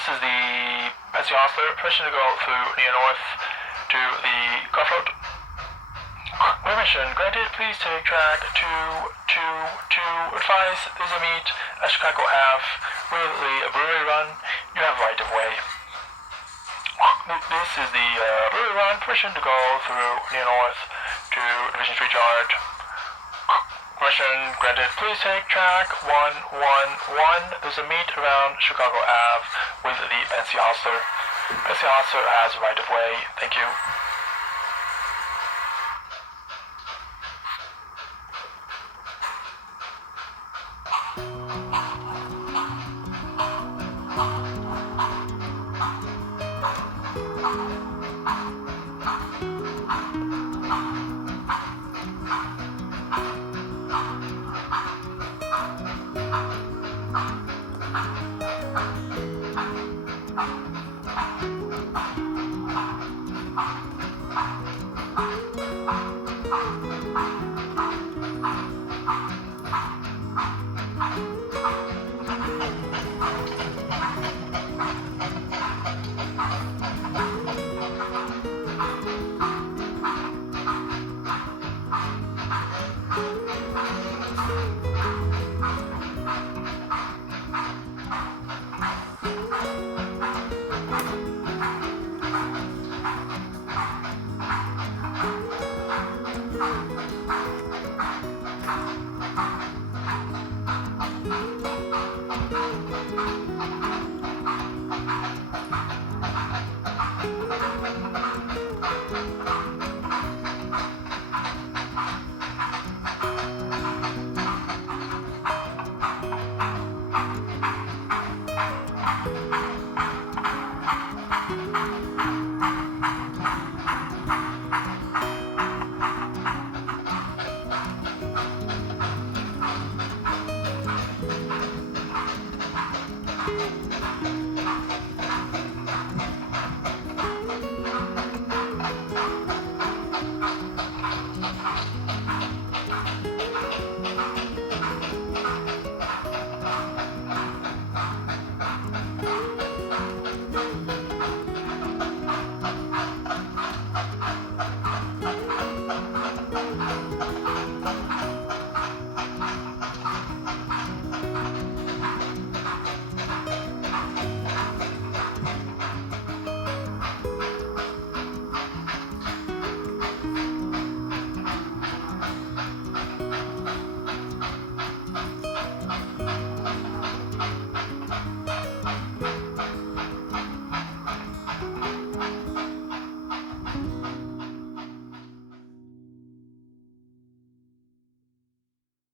This is the Hostler. Permission to go through near north to the Crossroad. Permission granted. Please take track 222. Advise there's a meet at Chicago Ave with the Brewery Run. You have right of way. This is the Brewery Run. Permission to go through near north to Division Street Yard. Permission granted. Please take track 111. There's a meet around Chicago Ave with the Hostler. Hostler has right of way. Thank you.